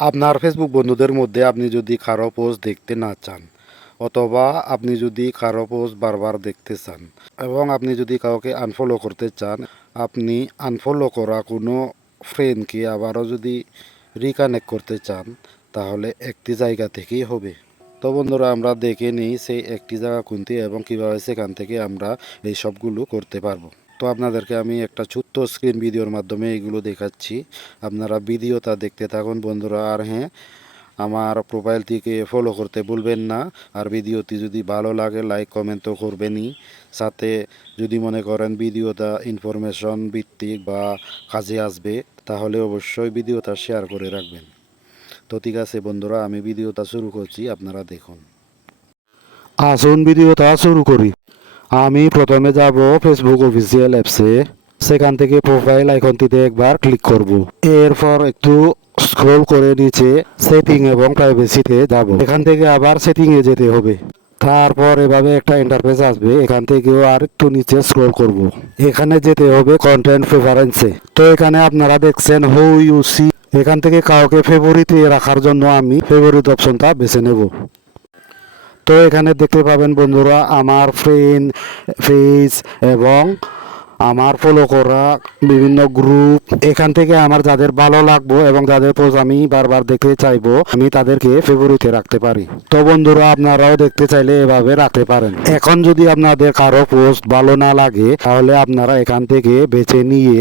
আপনার ফেসবুক বন্ধুদের মধ্যে আপনি যদি কারো পোস্ট দেখতে না চান, অথবা আপনি যদি কারো পোস্ট বারবার দেখতে চান, এবং আপনি যদি কাউকে আনফলো করতে চান, আপনি আনফলো করা কোনো ফ্রেন্ডকে আবারও যদি রিকানেক্ট করতে চান, তাহলে একটি জায়গা থেকেই হবে। তো বন্ধুরা, আমরা দেখে নিই সেই একটি জায়গা কোনটি এবং কীভাবে সেখান থেকে আমরা এই সবগুলো করতে পারবো। তো আপনাদেরকে আমি একটা ছোট্ট স্ক্রিন ভিডিওর মাধ্যমে এগুলো দেখাচ্ছি। আপনারা ভিডিওটা দেখতে থাকুন বন্ধুরা। আর হ্যাঁ, আমার প্রোফাইলটিকে ফলো করতে ভুলবেন না। আর ভিডিওটি যদি ভালো লাগে লাইক কমেন্ট তো করবেনই। সাথে যদি মনে করেন ভিডিওটা ইনফরমেশন ভিত্তিক বা কাজে আসবে, তাহলে অবশ্যই ভিডিওটা শেয়ার করে রাখবেন। তো ঠিক আছে বন্ধুরা, আমি ভিডিওটা শুরু করছি, আপনারা দেখুন। আসুন ভিডিওটা শুরু করি। আমি প্রথমে যাব ফেসবুক অফিসিয়াল অ্যাপসে। সেখান থেকে প্রোফাইল আইকনটিতে একবার ক্লিক করব। এরপর একটু স্ক্রল করে নিচে সেটিং এবং প্রাইভেসিতে যাব। এখান থেকে আবার সেটিংয়ে যেতে হবে। তারপর এভাবে একটা ইন্টারফেস আসবে। এখান থেকেও আর একটু নিচে স্ক্রল করব। এখানে যেতে হবে কন্টেন্ট প্রেফারেন্সে। তো এখানে আপনারা দেখছেন হু ইউ সি। এখান থেকে কাউকে ফেভারিটে রাখার জন্য আমি ফেভারিট অপশনটা বেছে নেব। তো এখানে দেখতে পাবেন বন্ধুরা আমার ফ্রেন্ড, পেজ এবং আমার ফলো করা বিভিন্ন গ্রুপ। এখান থেকে আমার যাদের ভালো লাগবো এবং যাদের পোস্ট আমি বারবার দেখতে চাইবো, আমি তাদেরকে ফেভারিটে রাখতে পারি। তো বন্ধুরা, আপনারাও দেখতে চাইলে এভাবে রাখতে পারেন। এখন যদি আপনাদের কারো পোস্ট ভালো না লাগে, তাহলে আপনারা এখান থেকে বেছে নিয়ে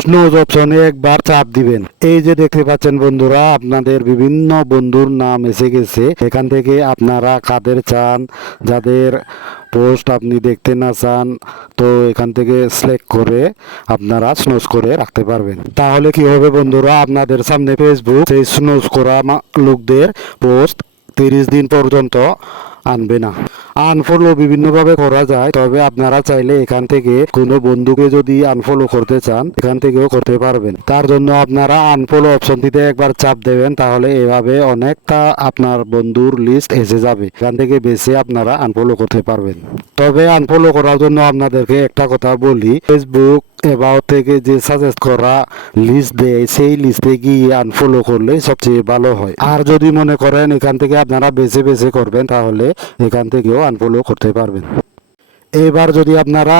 স্নোজ অপশনে একবার চাপ দিবেন। এই যে দেখতে পাচ্ছেন বন্ধুরা, আপনাদের বিভিন্ন বন্ধুর নাম এসে গেছে। এখান থেকে আপনারা কাদের চান, যাদের পোস্ট আপনি দেখতে না চান, তো এখান থেকে সিলেক্ট করে আপনারা স্নোজ করে রাখতে পারবেন। তাহলে কি হবে বন্ধুরা, আপনাদের সামনে ফেসবুক সেই স্নোজ করা লোকদের পোস্ট 30 দিন পর্যন্ত আনবে না। আনফলো বিভিন্নভাবে করা যায়, তবে আপনারা চাইলে এখান থেকে কোনো বন্ধুকে যদি আনফলো করতে চান, এখান থেকেও করতে পারবেন। তার জন্য আপনারা আনফলো অপশনটিতে একবার চাপ দেবেন। তাহলে এভাবে অনেকটা আপনার বন্ধুর লিস্ট এসে যাবে। এখান থেকে বেছে আপনারা আনফলো করতে পারবেন। তবে আনফলো করার জন্য আপনাদেরকে একটা কথা বলি, ফেসবুক অ্যাবাউট থেকে যে সাজেস্ট করা লিস্ট দেয়, সেই লিস্টে গিয়ে আনফলো করলে সবচেয়ে ভালো হয়। আর যদি মনে করেন এখান থেকে আপনারা বেছে বেছে করবেন, তাহলে এখান থেকেও আনফলো করতে পারবেন। এবার যদি আপনারা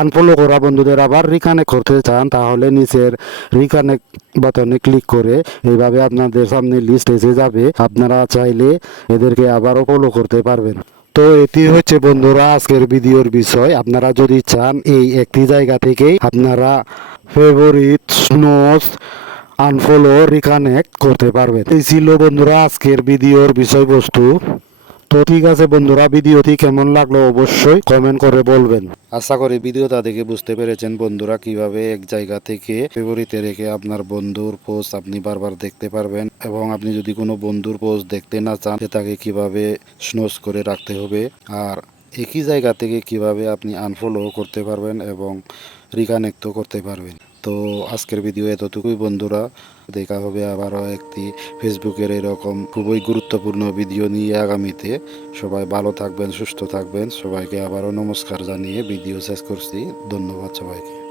আনফলো করা বন্ধুদের আবার রিকানেক্ট করতে চান, তাহলে নিচের রিকানেক্ট বাটনে ক্লিক করে এইভাবে আপনাদের সামনে লিস্ট এসে যাবে। আপনারা চাইলে এদেরকে আবারও ফলো করতে পারবেন। তো এটি হচ্ছে বন্ধুরা আজকের ভিডিওর বিষয়। আপনারা যদি চান এই একটি জায়গা থেকেই আপনারা ফেভারিট, স্নোজ, আনফলো, রিকানেক্ট করতে পারবেন। এই ছিল বন্ধুরা আজকের ভিডিওর বিষয়বস্তু। তো ঠিক আছে বন্ধুরা, ভিডিওটি কেমন লাগলো অবশ্যই কমেন্ট করে বলবেন। আশা করি ভিডিওটা দেখে বুঝতে পেরেছেন বন্ধুরা, কিভাবে এক জায়গা থেকে ফেভারিটে রেখে আপনার বন্ধুর পোস্ট আপনি বারবার দেখতে পারবেন। এবং আপনি যদি কোনো বন্ধুর পোস্ট দেখতে না চান, তাকে কিভাবে স্নোজ করে রাখতে হবে, আর একই জায়গা থেকে কিভাবে আপনি আনফলো করতে পারবেন এবং রিকানেক্টও করতে পারবেন। তো আজকের ভিডিও এতটুকুই বন্ধুরা। দেখা হবে আবারও একটি ফেসবুকের এরকম খুবই গুরুত্বপূর্ণ ভিডিও নিয়ে আগামীতে। সবাই ভালো থাকবেন, সুস্থ থাকবেন। সবাইকে আবারও নমস্কার জানিয়ে ভিডিও শেষ করছি। ধন্যবাদ সবাইকে।